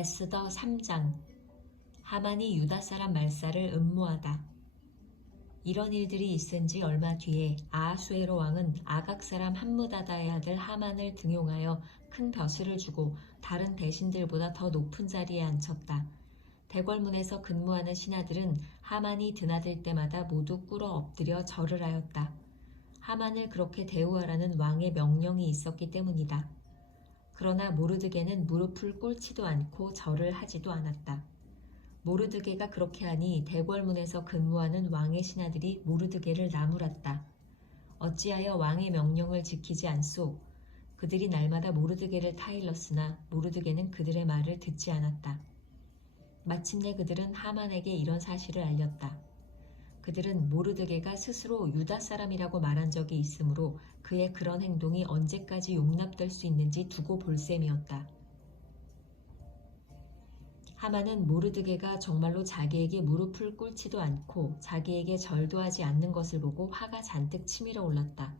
에스더 3장. 하만이 유다 사람 말살을 음모하다. 이런 일들이 있은 지 얼마 뒤에 아하수에로 왕은 아각 사람 함므다다의 아들 하만을 등용하여 큰 벼슬을 주고 다른 대신들보다 더 높은 자리에 앉혔다. 대궐문에서 근무하는 신하들은 하만이 드나들 때마다 모두 꿇어 엎드려 절을 하였다. 하만을 그렇게 대우하라는 왕의 명령이 있었기 때문이다. 그러나 모르드게는 무릎을 꿇지도 않고 절을 하지도 않았다. 모르드게가 그렇게 하니 대궐문에서 근무하는 왕의 신하들이 모르드게를 나무랐다. 어찌하여 왕의 명령을 지키지 않소? 그들이 날마다 모르드게를 타일렀으나 모르드게는 그들의 말을 듣지 않았다. 마침내 그들은 하만에게 이런 사실을 알렸다. 그들은 모르드게가 스스로 유다 사람이라고 말한 적이 있으므로 그의 그런 행동이 언제까지 용납될 수 있는지 두고 볼 셈이었다. 하만은 모르드게가 정말로 자기에게 무릎을 꿇지도 않고 자기에게 절도 하지 않는 것을 보고 화가 잔뜩 치밀어 올랐다.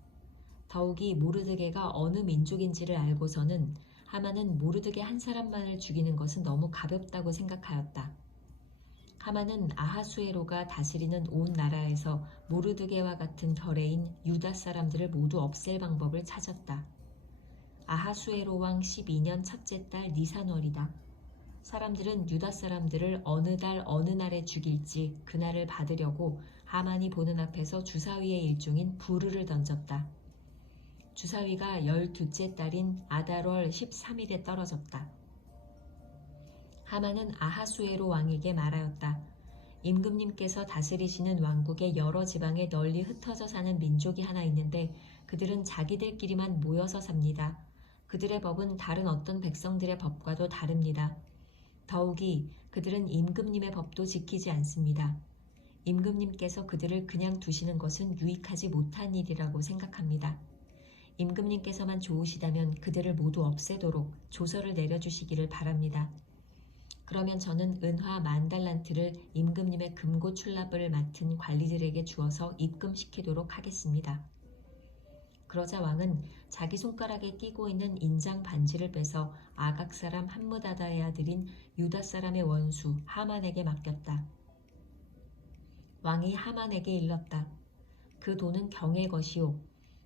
더욱이 모르드게가 어느 민족인지를 알고서는 하만은 모르드게 한 사람만을 죽이는 것은 너무 가볍다고 생각하였다. 하만은 아하수에로가 다스리는 온 나라에서 모르드게와 같은 결례인 유다 사람들을 모두 없앨 방법을 찾았다. 아하수에로 왕 12년 첫째 달 니산월이다. 사람들은 유다 사람들을 어느 달 어느 날에 죽일지 그날을 받으려고 하만이 보는 앞에서 주사위의 일종인 부르를 던졌다. 주사위가 12째 달인 아달월 13일에 떨어졌다. 하만은 아하수에로 왕에게 말하였다. 임금님께서 다스리시는 왕국의 여러 지방에 널리 흩어져 사는 민족이 하나 있는데 그들은 자기들끼리만 모여서 삽니다. 그들의 법은 다른 어떤 백성들의 법과도 다릅니다. 더욱이 그들은 임금님의 법도 지키지 않습니다. 임금님께서 그들을 그냥 두시는 것은 유익하지 못한 일이라고 생각합니다. 임금님께서만 좋으시다면 그들을 모두 없애도록 조서를 내려주시기를 바랍니다. 그러면 저는 은화 10,000달란트를 임금님의 금고 출납을 맡은 관리들에게 주어서 입금시키도록 하겠습니다. 그러자 왕은 자기 손가락에 끼고 있는 인장 반지를 빼서 아각 사람 함므다다의 아들인 유다 사람의 원수 하만에게 맡겼다. 왕이 하만에게 일렀다. 그 돈은 경의 것이오.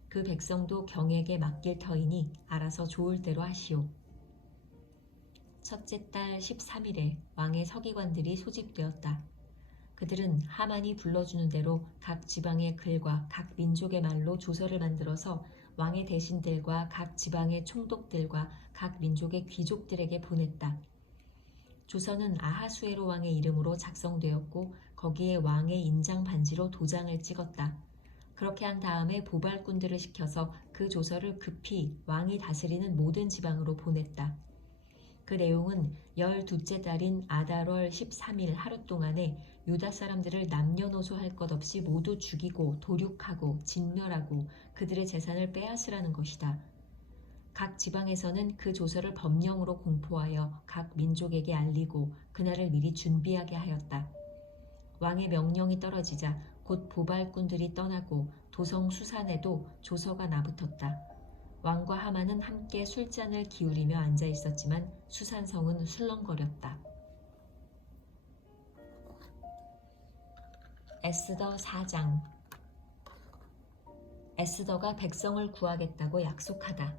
그 백성도 경에게 맡길 터이니 알아서 좋을 대로 하시오. 첫째 달 13일에 왕의 서기관들이 소집되었다. 그들은 하만이 불러주는 대로 각 지방의 글과 각 민족의 말로 조서를 만들어서 왕의 대신들과 각 지방의 총독들과 각 민족의 귀족들에게 보냈다. 조서는 아하수에로 왕의 이름으로 작성되었고 거기에 왕의 인장 반지로 도장을 찍었다. 그렇게 한 다음에 보발꾼들을 시켜서 그 조서를 급히 왕이 다스리는 모든 지방으로 보냈다. 그 내용은 12째 달인 아달월 13일 하루 동안에 유다 사람들을 남녀노소 할 것 없이 모두 죽이고 도륙하고 진멸하고 그들의 재산을 빼앗으라는 것이다. 각 지방에서는 그 조서를 법령으로 공포하여 각 민족에게 알리고 그날을 미리 준비하게 하였다. 왕의 명령이 떨어지자 곧 보발꾼들이 떠나고 도성 수산에도 조서가 나붙었다. 왕과 하만은 함께 술잔을 기울이며 앉아 있었지만 수산성은 술렁거렸다. 에스더 4장. 에스더가 백성을 구하겠다고 약속하다.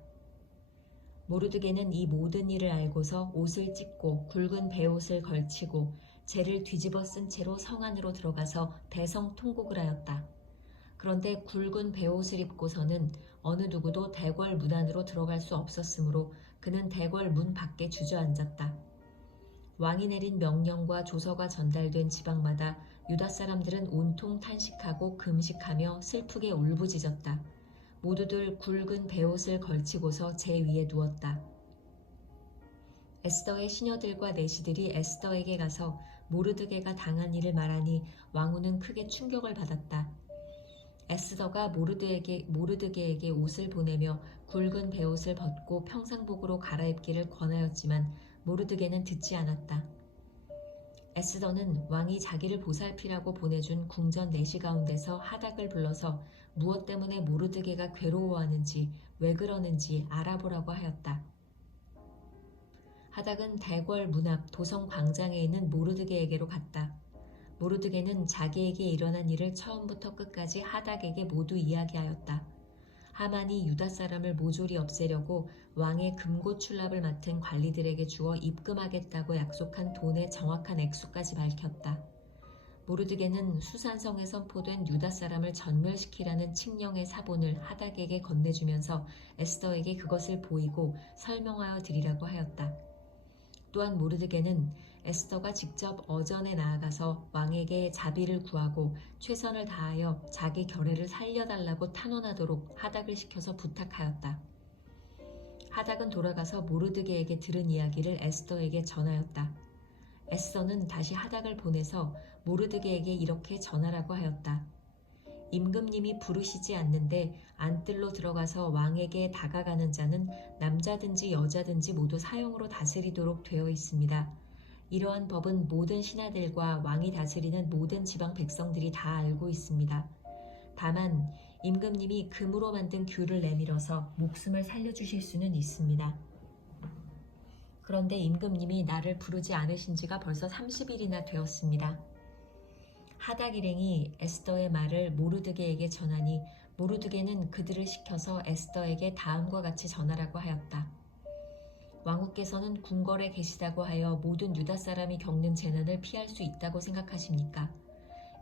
모르드게는 이 모든 일을 알고서 옷을 찢고 굵은 베옷을 걸치고 재를 뒤집어 쓴 채로 성 안으로 들어가서 대성 통곡을 하였다. 그런데 굵은 베옷을 입고서는 어느 누구도 대궐 문 안으로 들어갈 수 없었으므로 그는 대궐 문 밖에 주저앉았다. 왕이 내린 명령과 조서가 전달된 지방마다 유다 사람들은 온통 탄식하고 금식하며 슬프게 울부짖었다. 모두들 굵은 베옷을 걸치고서 제 위에 누웠다. 에스더의 시녀들과 내시들이 에스더에게 가서 모르드게가 당한 일을 말하니 왕후는 크게 충격을 받았다. 에스더가 모르드게에게 옷을 보내며 굵은 베옷을 벗고 평상복으로 갈아입기를 권하였지만 모르드게는 듣지 않았다. 에스더는 왕이 자기를 보살피라고 보내준 궁전 내시 가운데서 하닥을 불러서 무엇 때문에 모르드게가 괴로워하는지 왜 그러는지 알아보라고 하였다. 하닥은 대궐 문 앞 도성 광장에 있는 모르드게에게로 갔다. 모르드게는 자기에게 일어난 일을 처음부터 끝까지 하닥에게 모두 이야기하였다. 하만이 유다 사람을 모조리 없애려고 왕의 금고 출납을 맡은 관리들에게 주어 입금하겠다고 약속한 돈의 정확한 액수까지 밝혔다. 모르드게는 수산성에 선포된 유다 사람을 전멸시키라는 칙령의 사본을 하닥에게 건네주면서 에스더에게 그것을 보이고 설명하여 드리라고 하였다. 또한 모르드게는 에스더가 직접 어전에 나아가서 왕에게 자비를 구하고 최선을 다하여 자기 결혜를 살려달라고 탄원하도록 하닥을 시켜서 부탁하였다. 하닥은 돌아가서 모르드게에게 들은 이야기를 에스더에게 전하였다. 에스더는 다시 하닥을 보내서 모르드게에게 이렇게 전하라고 하였다. 임금님이 부르시지 않는데 안뜰로 들어가서 왕에게 다가가는 자는 남자든지 여자든지 모두 사형으로 다스리도록 되어 있습니다. 이러한 법은 모든 신하들과 왕이 다스리는 모든 지방 백성들이 다 알고 있습니다. 다만 임금님이 금으로 만든 규를 내밀어서 목숨을 살려주실 수는 있습니다. 그런데 임금님이 나를 부르지 않으신 지가 벌써 30일이나 되었습니다. 하닥 일행이 에스더의 말을 모르드게에게 전하니 모르드게는 그들을 시켜서 에스더에게 다음과 같이 전하라고 하였다. 왕후께서는 궁궐에 계시다고 하여 모든 유다 사람이 겪는 재난을 피할 수 있다고 생각하십니까?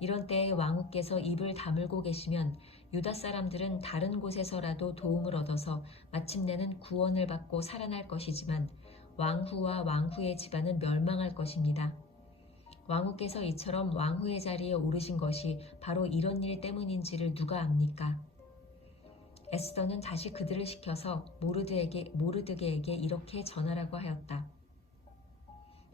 이런 때에 왕후께서 입을 다물고 계시면 유다 사람들은 다른 곳에서라도 도움을 얻어서 마침내는 구원을 받고 살아날 것이지만 왕후와 왕후의 집안은 멸망할 것입니다. 왕후께서 이처럼 왕후의 자리에 오르신 것이 바로 이런 일 때문인지를 누가 압니까? 에스더는 다시 그들을 시켜서 모르드게에게 이렇게 전하라고 하였다.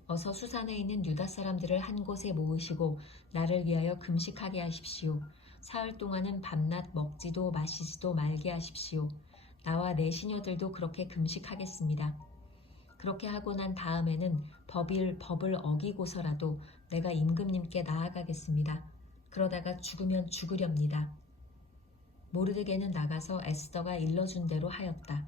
어서 수산에 있는 유다 사람들을 한 곳에 모으시고 나를 위하여 금식하게 하십시오. 사흘 동안은 밤낮 먹지도 마시지도 말게 하십시오. 나와 내 시녀들도 그렇게 금식하겠습니다. 그렇게 하고 난 다음에는 법을 어기고서라도 내가 임금님께 나아가겠습니다. 그러다가 죽으면 죽으렵니다. 모르드게는 나가서 에스더가 일러준 대로 하였다.